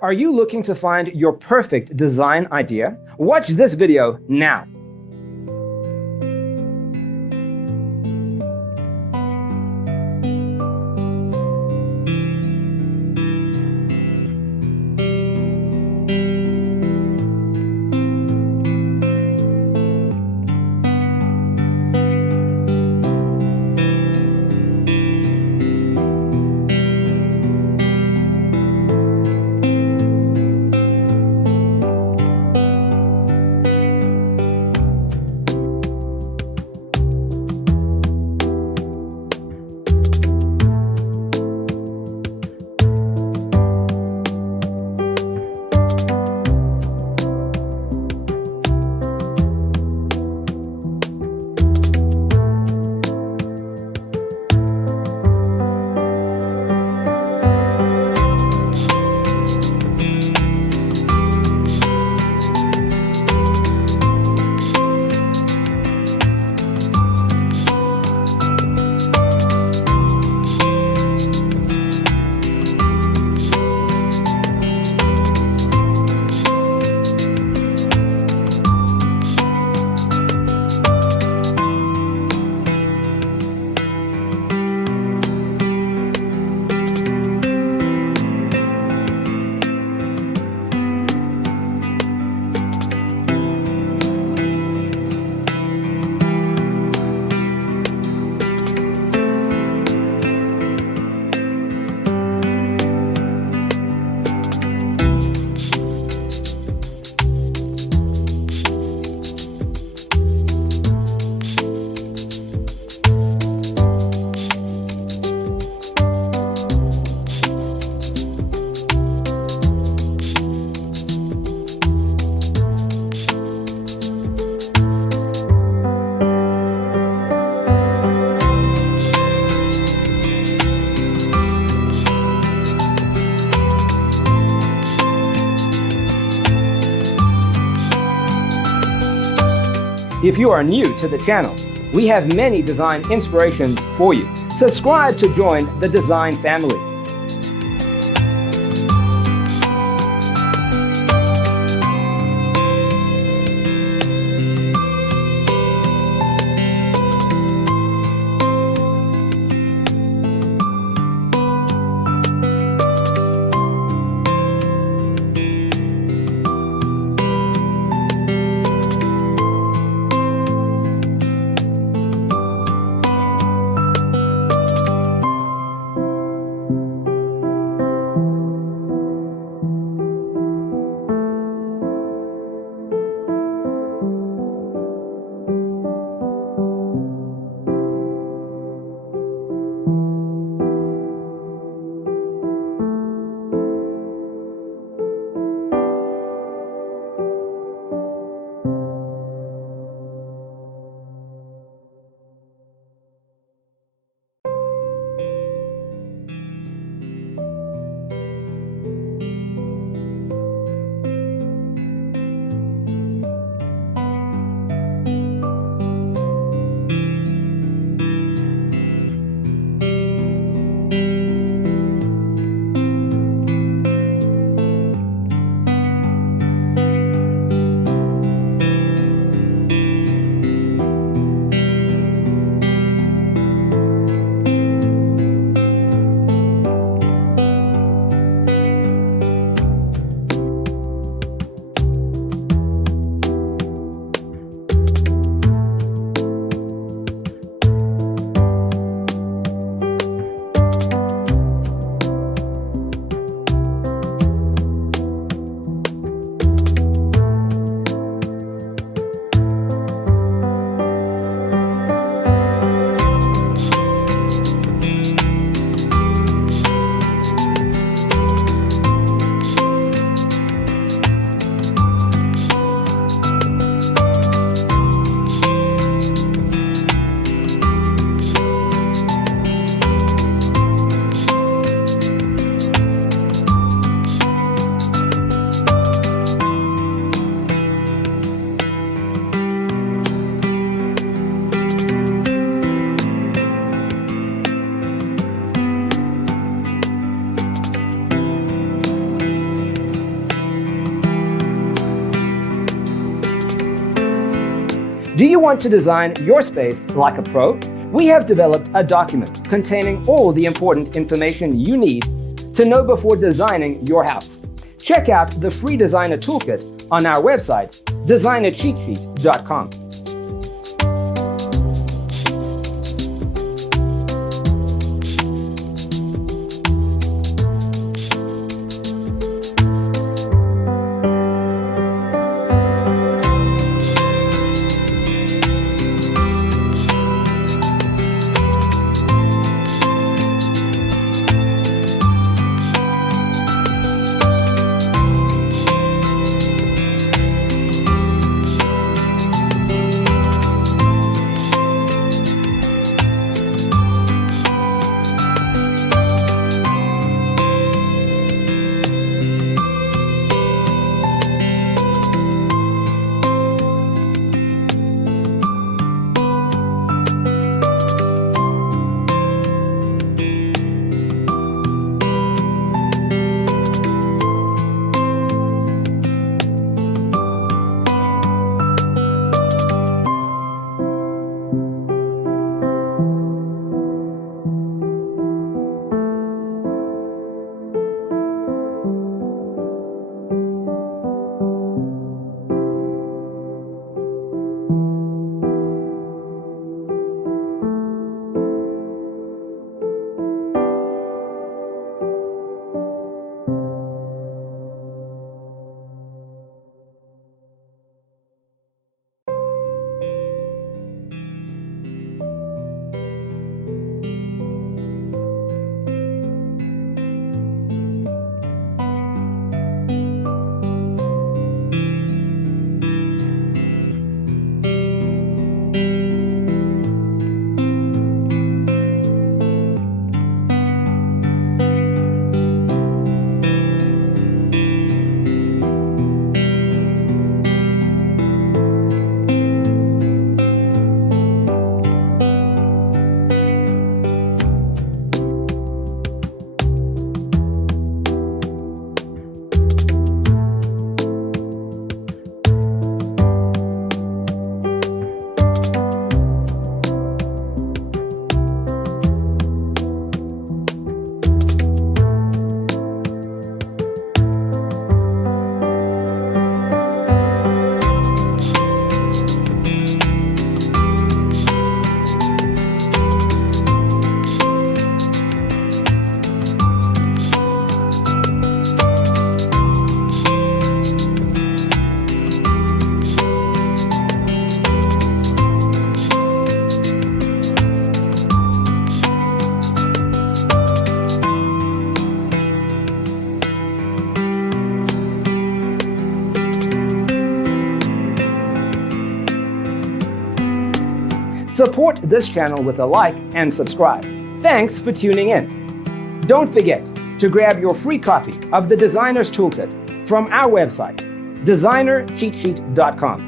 Are you looking to find your perfect design idea? Watch this video now. If you are new to the channel, we have many design inspirations for you. Subscribe to join the design family. Do you want to design your space like a pro? We have developed a document containing all the important information you need to know before designing your house. Check out the free designer toolkit on our website, designercheatsheet.com. Support this channel with a like and subscribe. Thanks for tuning in. Don't forget to grab your free copy of the Designer's Toolkit from our website, designercheatsheet.com.